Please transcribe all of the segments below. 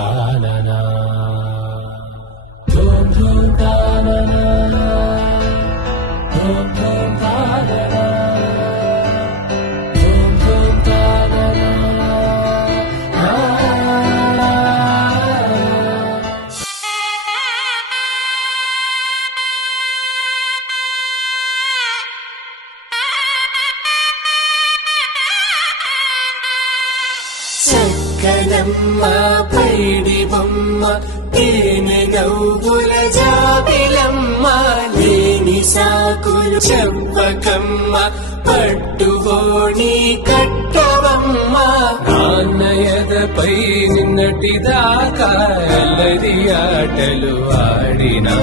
తాననా ధూమ్ ధూమ్ తాననా ధూమ్ ధూమ్ తాననా ధూమ్ ధూమ్ తాననా చక్కనమ్మ పైడి బొమ్మ తేనె నవ్వుల జాబిలమ్మ లేని సాకులు చెప్పకమ్మ పట్టుబోణి కట్టవమ్మ నాన్నయదపై నిన్నటిదాకా అల్లరి ఆటలు ఆడినా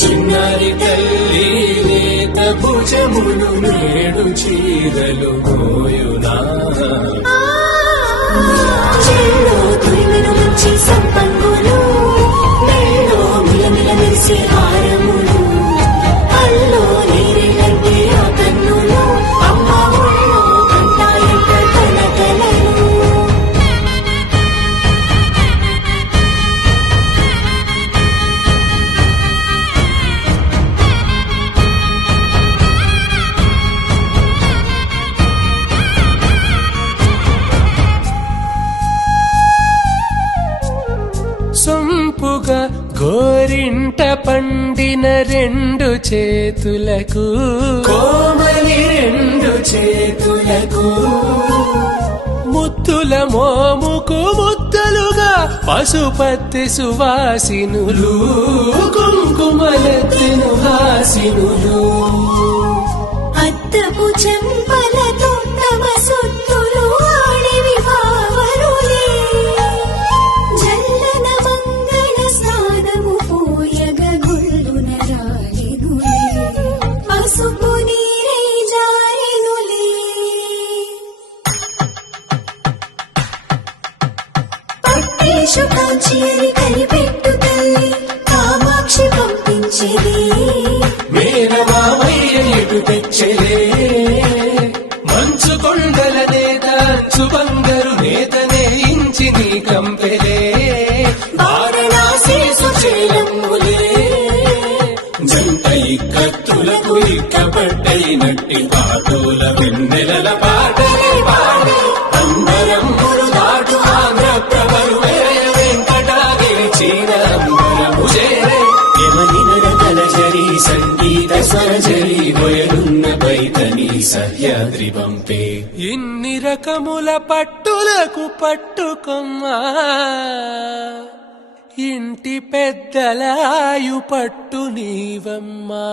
చిన్నారి తల్లి లేత భుజములు నేడు చీరలు మోయునా చెల్లో తురిమెను మంచి సంపంగులు మెళ్ళో మిలమిల మెరిసే హారములు అల్లో నీరేలంటే ఆ కన్నులు అమ్మ ఒళ్ళో కంటాయంట కలకలలు సొంపుగా గోరింట పండిన రెండు చేతులకు కోమలి రెండు చేతులకు ముద్దుల మోముకు ముద్దలుగా పశుపతి సువాసినులు కుంకుమలెత్తిను హాసినులు అద్దపు చెంపలతో తమ సొత్తులు ఆడివి భావరులే జల్లన మంగళ స్నానము పోయగ గుళ్ళున రాలినులే పసుపు నీరై జారినులే పట్టేషు కాంచేరి కలిపెట్టు తల్లి కామాక్షి పంపించేది మేనమామయ్య ఎటు తెచ్చలే మంచు కొండల నేత సుబందరు నేతనే ఇంచి నీ కంపెలే వారణాసి సుచేలమ్ములే జంట ఇక్కత్తులకు ఇక్కపట్టయినట్టి పాటోల వెన్నెలల పాటలే పాడే అందరమ్ములు దాటు ఆంధ్ర ప్రభలు వెంకటాగిరి చీన అందరము చేరే యమనినడకలజరి సంగీత స్వరజరి బయలున్న పైతని సహ్యాద్రి పంపే ఇన్ని రకముల పట్టులకు పట్టుకొమ్మా ఇంటి పెద్దలాయు పట్టు నీవమ్మా